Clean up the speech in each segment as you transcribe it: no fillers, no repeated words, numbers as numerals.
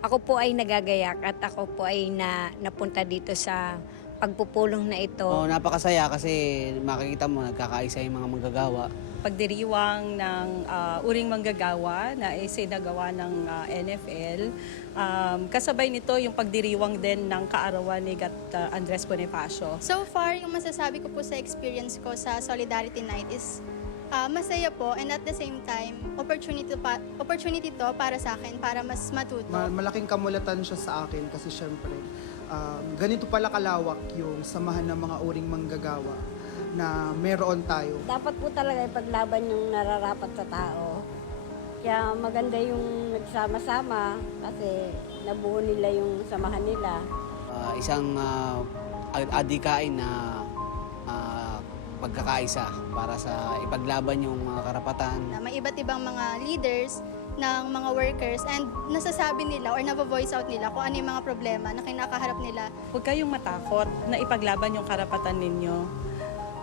Ako po ay nagagayak at ako po ay napunta dito sa pagpupulong na ito. Napakasaya kasi makikita mo nagkakaisa yung mga manggagawa. Pagdiriwang ng uring manggagawa na isinagawa ng NFL. Kasabay nito yung pagdiriwang din ng kaarawan ni Gat Andres Bonifacio. So far, yung masasabi ko po sa experience ko sa Solidarity Night is masaya po, and at the same time, opportunity to para sa akin para mas matuto. Malaking kamulatan siya sa akin kasi syempre ganito pala kalawak yung samahan ng mga uring manggagawa na meron tayo. Dapat po talaga ipaglaban yung nararapat sa tao. Kaya maganda yung nagsama-sama kasi nabuo nila yung samahan nila. Isang adikain na pagkakaisa para sa ipaglaban yung mga karapatan. May iba't ibang mga leaders ng mga workers and nasasabi nila or nabo-voice out nila kung ano yung mga problema na kinakaharap nila. Huwag kayong matakot na ipaglaban yung karapatan ninyo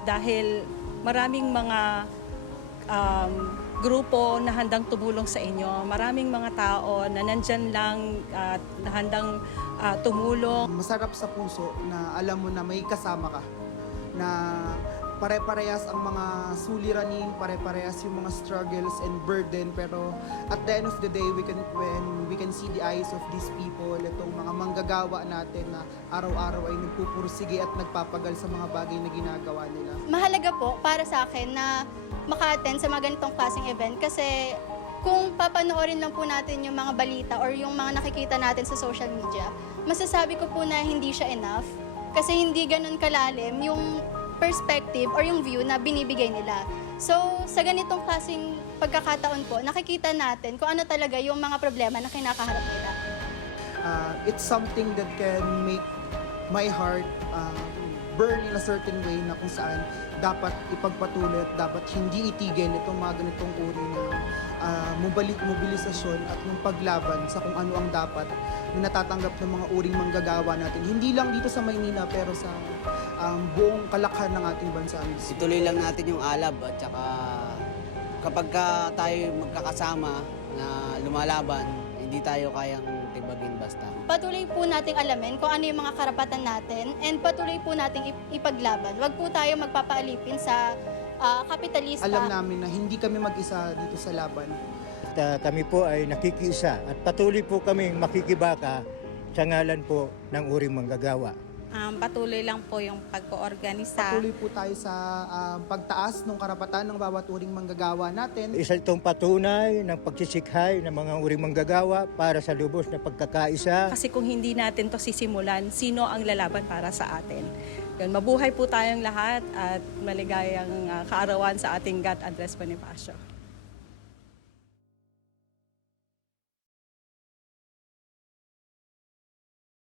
dahil maraming mga grupo na handang tumulong sa inyo. Maraming mga tao na nandyan lang at handang tumulong. Masarap sa puso na alam mo na may kasama ka, na pare-parehas ang mga suliranin, pare-parehas yung mga struggles and burden, pero at the end of the day, when we can see the eyes of these people, itong mga manggagawa natin na araw-araw ay nagpupursige at nagpapagal sa mga bagay na ginagawa nila. Mahalaga po para sa akin na maka-attend sa mga ganitong klaseng event kasi kung papanoorin lang po natin yung mga balita or yung mga nakikita natin sa social media, masasabi ko po na hindi siya enough kasi hindi ganun kalalim yung perspective or yung view na binibigay nila. So, sa ganitong klaseng pagkakataon po, nakikita natin kung ano talaga yung mga problema na kinakaharap nila. It's something that can make my heart burn in a certain way na kung saan dapat ipagpatuloy at dapat hindi itigil itong mga ganitong uri ng mobilisasyon at yung paglaban sa kung ano ang dapat na natatanggap ng mga uring manggagawa natin. Hindi lang dito sa Maynila pero sa buong kalakhan ng ating bansa. Ituloy lang natin yung alab at saka kapag tayo magkakasama na lumalaban, hindi tayo kayang tibagin basta. Patuloy po nating alamin kung ano yung mga karapatan natin and patuloy po nating ipaglaban. Huwag po tayo magpapaalipin sa kapitalista. Alam namin na hindi kami mag-isa dito sa laban. Kami po ay nakikiisa at patuloy po kaming makikibaka sa ngalan po ng uring manggagawa. Patuloy lang po yung pag-oorganisa. Patuloy po tayo sa pagtaas ng karapatan ng bawat uring manggagawa natin. Isa itong patunay ng pagsisikhay ng mga uring manggagawa para sa lubos na pagkakaisa. Kasi kung hindi natin to sisimulan, sino ang lalaban para sa atin? Yun, mabuhay po tayong lahat at maligayang kaarawan sa ating Gat Andres Bonifacio.